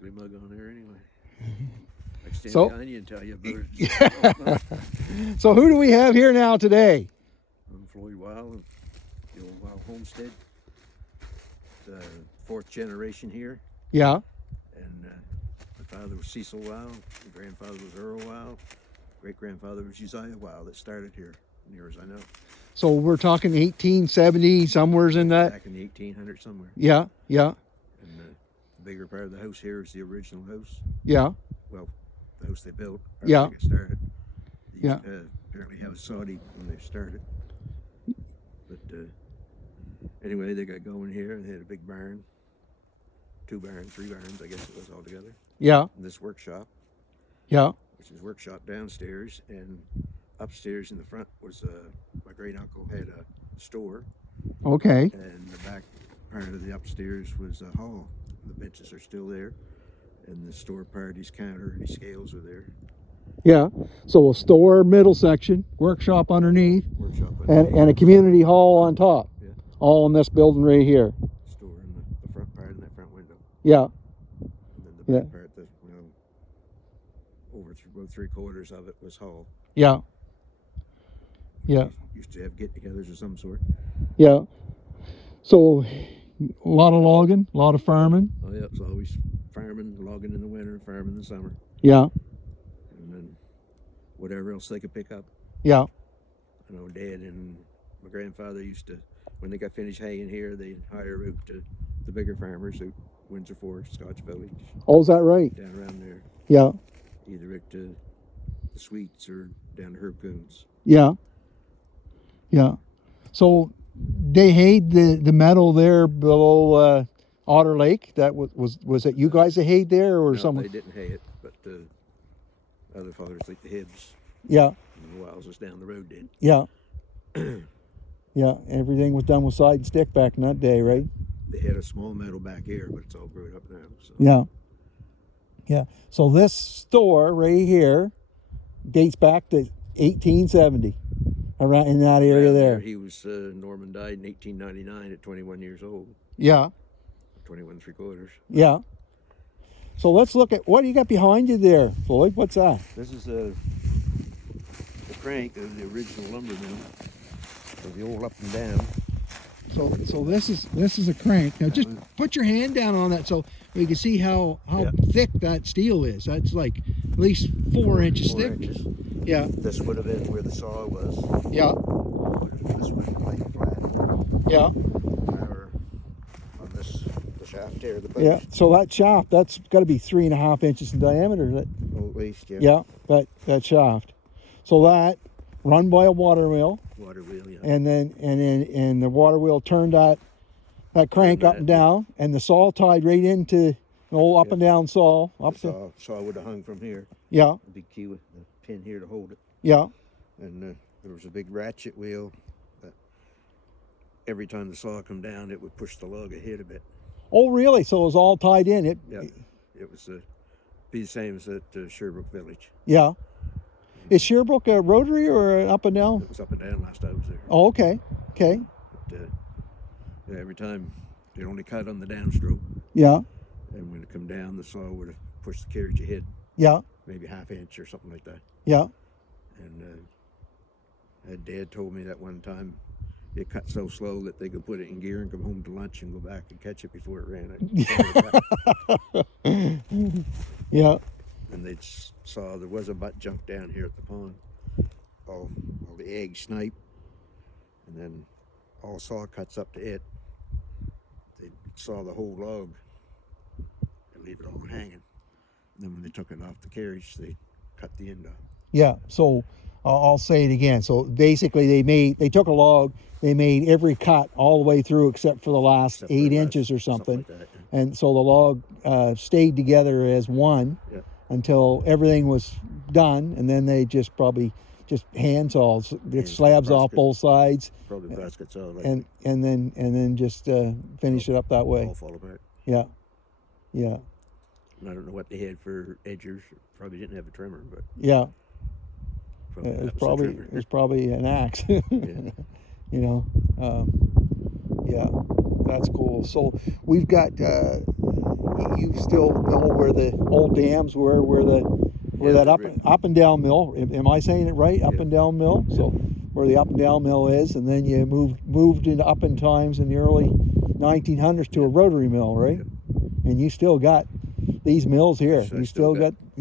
ugly mug on there anyway. I stand So, behind you and tell you about it. so who do we have here now today? I'm Floyd Wile of the old Wile Homestead. The fourth generation here. Yeah. And my father was Cecil Wile. My grandfather was Earl Wile. Great-grandfather was Uzziah Wile that started here, near as I know. So we're talking 1870, somewheres in that? Back in the 1800s somewhere. Yeah, yeah. And the bigger part of the house here is the original house. Yeah. Well, the house they built after Yeah. they got started. These, Yeah. Apparently have Saudi when they started. But anyway, they got going here. They had a big barn. 2 barns, 3 barns, I guess it was altogether. Yeah. And this workshop. Yeah. Which is workshop downstairs, and upstairs in the front was my great uncle had a store. Okay. And the back part of the upstairs was a hall. The benches are still there, and the store part, his counter and his scales are there. Yeah. So a store middle section, workshop underneath, Workshop and a community hall on top. Yeah. All in this building right here. Store in the front part in that front window. Yeah. And then the back part, over about 3/4 of it was hall. Yeah. Yeah. Used to have get-togethers of some sort. Yeah. So a lot of logging, a lot of farming. Oh yeah, it's always farming, logging in the winter, farming in the summer. Yeah. And then whatever else they could pick up. Yeah. I know Dad and my grandfather used to, when they got finished haying here, they'd hire out to the bigger farmers out Windsor Forest, Scotch Village. Oh, is that right? Down around there. Yeah. Either at the Sweets or down to Herb Coon's. Yeah. Yeah. So they hayed the meadow there below Otter Lake. That was it you guys that hayed there, or no, someone? They didn't hay it, but other fathers like the Hibbs. Yeah. And the Wiles was down the road did. Yeah. Yeah. Everything was done with side and stick back in that day, right? They had a small meadow back here, but it's all grown up now. So. Yeah. Yeah. So this store right here dates back to 1870, around in that area there. He was Norman died in 1899 at 21 years old. Yeah. 21 3/4. Yeah. So let's look at what do you got behind you there, Floyd. What's that? This is the crank of the original lumber mill, of the old up and down. So this is a crank. Now just put your hand down on that so we can see how thick that steel is. That's like at least 4 inches thick. 4 inches. Yeah. This would have been where the saw was. Yeah. This would have been laid flat. Yeah. Or on the shaft here, the post. Yeah. So that shaft, that's got to be 3.5 inches in diameter. Oh, at least, yeah. Yeah. That shaft. So that run by a water wheel. Water wheel, yeah. And then the water wheel turned that crank up and down, and the saw tied right into an old up and down saw. The saw would have hung from here. Yeah. A big key with the pin here to hold it. Yeah. And there was a big ratchet wheel that every time the saw come down, it would push the log ahead a bit. Oh, really? So it was all tied in? It was be the same as at Sherbrooke Village. Yeah. Is Sherbrooke a rotary or up and down? It was up and down last I was there. Oh, okay. Okay. But, every time it only cut on the downstroke. Yeah. And when it come down, the saw would have pushed the carriage ahead. Yeah. Maybe 1/2 inch or something like that. Yeah. And Dad told me that one time it cut so slow that they could put it in gear and come home to lunch and go back and catch it before it ran it. Yeah. And they saw there was a butt junk down here at the pond. All the egg snipe, and then all saw cuts up to it. They saw the whole log and leave it all hanging. And then when they took it off the carriage, they cut the end off. Yeah. So I'll say it again. So basically, they took a log, they made every cut all the way through except for the last 8 inches or something, like that, yeah. And so the log stayed together as one. Yeah. Until everything was done, and then they just hand saw the slabs off both sides. Probably brackets all like and then just finish it up that way. All fall apart. Yeah. Yeah. And I don't know what they had for edgers. Probably didn't have a trimmer, but yeah. it was probably an axe. Yeah. You know. Yeah. That's cool. So we've got you still know where the old dams were, where that up and down mill. Am I saying it right? Up and down mill. So where the up and down mill is, and then you moved into up in times in the early 1900s to a rotary mill, right? And you still got these mills here. Yes, I you still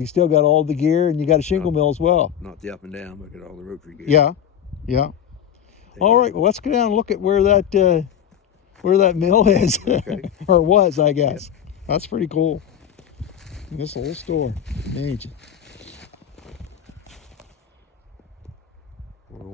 still got all the gear, and you got a shingle No. mill as well. Not the up and down, but got all the rotary gear. Yeah, yeah. All right, well, let's go down and look at where that mill is, Okay. or was, I guess. That's pretty cool. This whole store, amazing.